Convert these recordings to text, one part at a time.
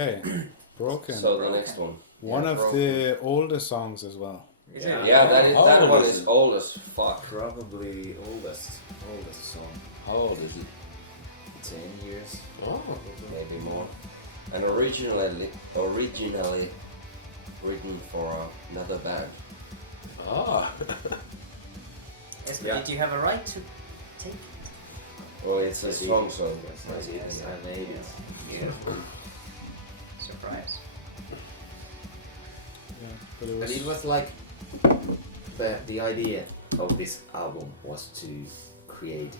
Okay, Broken. So the next one. One of Broken. the older songs as well. Is Yeah, it? that old one is is it? old as fuck. Probably oldest song. How old is it? 10 years. Oh, Maybe more. And originally written for another band. ah. Yes, Yeah. Did you have a right to take it? Oh, it's a Yes, song, so Yes, I made it. Yeah. Surprise. Yeah, but it But was. it was like the idea of this album was to create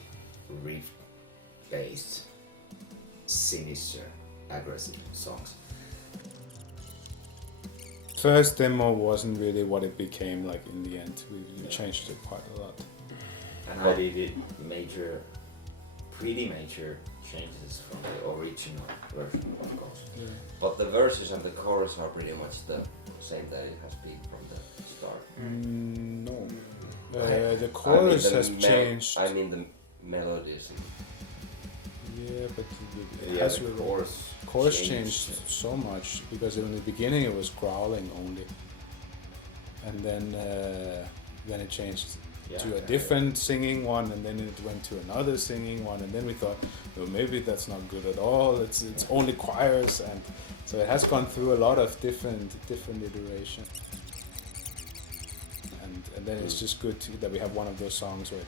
riff-based, sinister, aggressive songs. First demo wasn't really what it became like in the end. We changed it quite a lot. And I did it pretty major changes from the original version, of course. Yeah. but the verses and the chorus are pretty much the same that it has been from the start. No. The I chorus mean, the has changed. I mean the melodies. Yeah, but it Yeah, has the really- chorus changed so much because in the beginning it was growling only, and then it changed to a different singing one, and then it went to another singing one, and then we thought, well, maybe that's not good at all. It's only choirs, and so it has gone through a lot of different iterations. And then it's just good that we have one of those songs where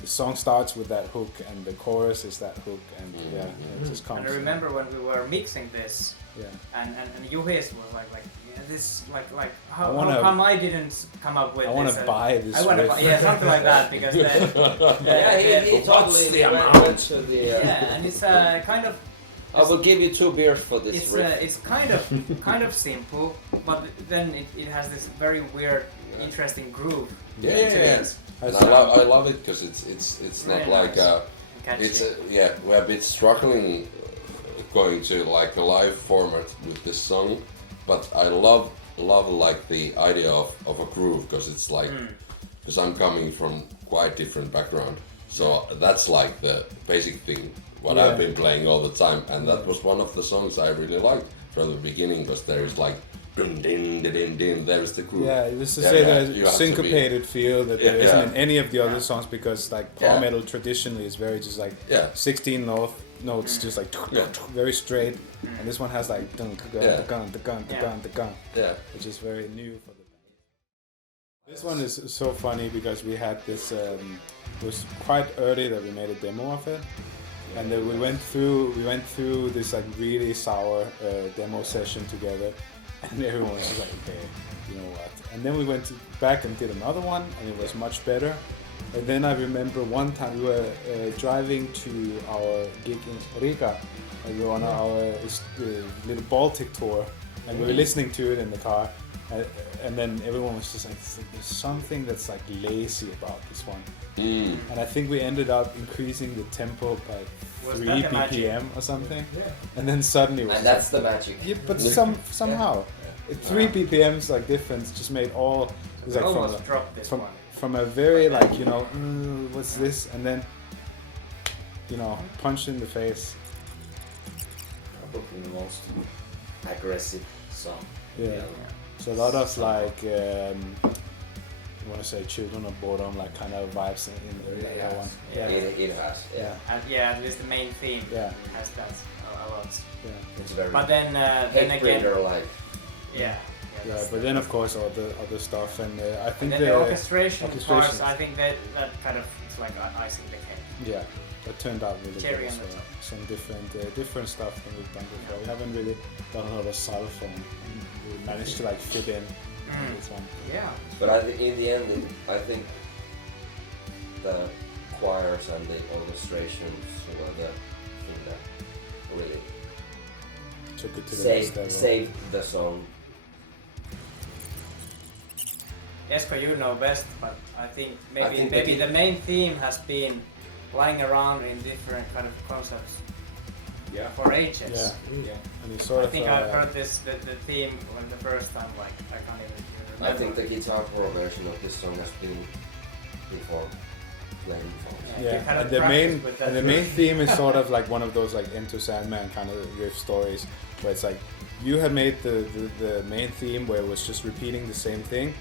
the song starts with that hook and the chorus is that hook, and it just comes. And I remember when we were mixing this, Yeah. and Juhis was like yeah, this like how come I didn't come up with I this? want to buy this. I want to riff. buy, yeah, something like that, because then He totally the went to the. yeah, and it's kind of I will give you 2 beers for this it's riff. it's kind of simple, but then it has this very weird, interesting groove. Yeah. And I love it because it's not Very like nice. Catchy. it's we're a bit struggling going to like a live format with this song, but I love like the idea of a groove because it's like because I'm coming from quite different background, so that's like the basic thing what I've been playing all the time, and that was one of the songs I really liked from the beginning because there's like dun, din, din, din, there's the groove. Yeah, just to Yeah, say yeah, there's you a have to syncopated feel that there Yeah, isn't yeah. in any of the other songs, because like power Yeah. metal traditionally is very just like 16 notes, just like very straight, and this one has like dun gun Yeah. gun gun gun gun, Yeah. which is very new for the band. This one is so funny because we had this. It was quite early that we made a demo of it, and then we went through this like really sour demo session together, and everyone was just like, okay, you know what? And then we went back and did another one, and it was much better. And then I remember one time we were driving to our gig in Riga, and we were on our little Baltic tour, and we were listening to it in the car, and then everyone was just like, there's something that's like lazy about this one. And I think we ended up increasing the tempo by Was 3 that the magic? BPM or something, and then suddenly it was And just that's the magic. yeah, but somehow 3 BPMs like difference just made all it's like Almost dropped this one. from a very like what's this, and then punch in the face. Probably the most aggressive song. Yeah. So a lot of like I want to say Children of Boredom, like kind of vibes in that one. Yeah. It has. Yeah. And at least the main theme has that a lot. Yeah. It's very. But then again, Hatebreeder like. yeah. Yeah, but then of course all the other stuff, and I think And then the orchestration parts, orchestrations. I think that kind of it's like icing the cake. Yeah, that turned out really Cherry good. on the So top. some different stuff than we've done before. We haven't really done a lot of xylophone. We managed to like fit in this one. Yeah. But in the end, I think the choirs and the orchestrations were the thing that really Took it to the next level. saved the song. Jesper, you know best, but I think maybe think the main theme has been lying around in different kind of concepts for ages. Yeah. And you sort I of. think I've heard the theme when the first time, like I can't even remember. I think the guitar pro version of this song has been before Gladenfold. Like Yeah, you kind of and the practice main with that and the riff. main theme is sort of like one of those like Into Sandman kind of riff stories, where it's like you had made the main theme where it was just repeating the same thing,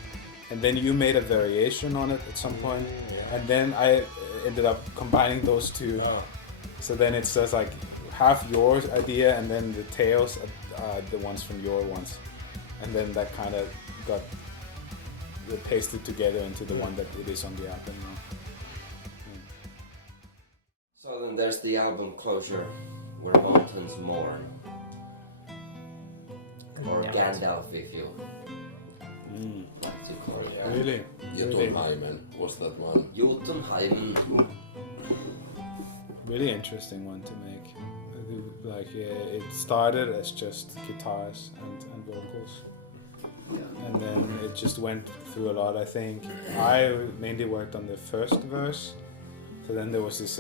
and then you made a variation on it at some point, and then I ended up combining those two. Oh. So then it's just like half your idea, and then the tails are the ones from your ones, and then that kind of got pasted together into the one that it is on the album now. So then there's the album Closure, Where Mountains Mourn. Or Yeah, Gandalf if you like to call it. Yeah. Really? Jotunheimen was that one. Jotunheimen. Really interesting one to make. Like it started as just guitars and vocals, and then it just went through a lot. I think I mainly worked on the first verse, so then there was this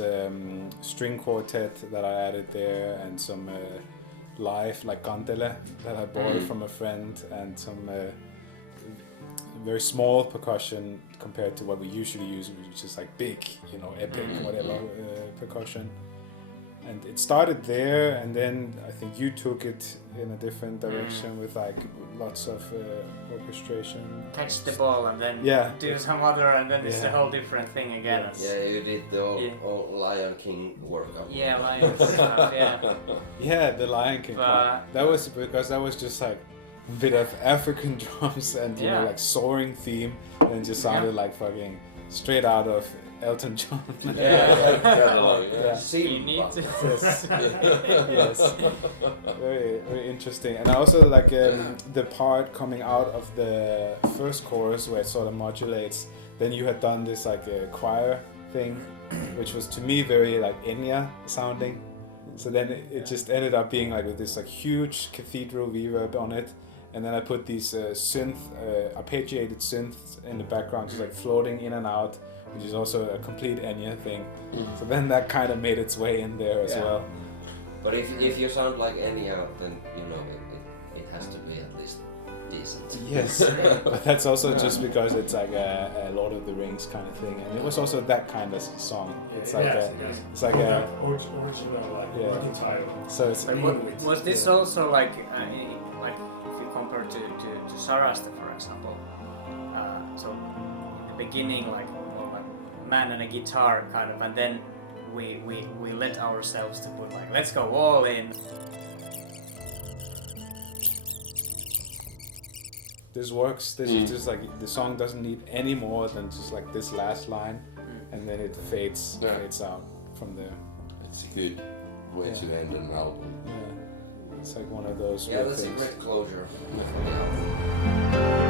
string quartet that I added there, and some live like kantele that I borrowed from a friend, and some very small percussion compared to what we usually use, which is like big, epic, whatever percussion. And it started there, and then I think you took it in a different direction with like lots of orchestration. Catch the ball and then Yeah. do some other, and then it's a Yeah. whole different thing again. Yes. Yeah, you did the old Lion King workout. Yeah, Lion stuff, yeah. Yeah, the Lion King part. That was because that was just like a bit of African drums and you know like soaring theme, and just sounded like fucking straight out of Elton John. Yeah. See, You need to. Yes. Very, very interesting. And I also like the part coming out of the first chorus where it sort of modulates. Then you had done this like a choir thing, which was to me very like Enya sounding. So then it just ended up being like with this like huge cathedral reverb on it. And then I put these arpeggiated synths in the background, just like floating in and out, which is also a complete Enya thing. So then that kind of made its way in there as well. But if you sound like Enya, then you know it has to be at least decent. Yes, but that's also just because it's like a Lord of the Rings kind of thing, and it was also that kind of song. It's like it's like a original working title. So it's Was this also like if you compare to Sarasta, for example? So in the beginning, like man and a guitar kind of, and then we let ourselves to put like let's go all in. This works. This is just like the song doesn't need any more than just like this last line, and then it fades out from there. It's a good way to end an album. Yeah, it's like one of those. Yeah, that's things. a great closure for the album.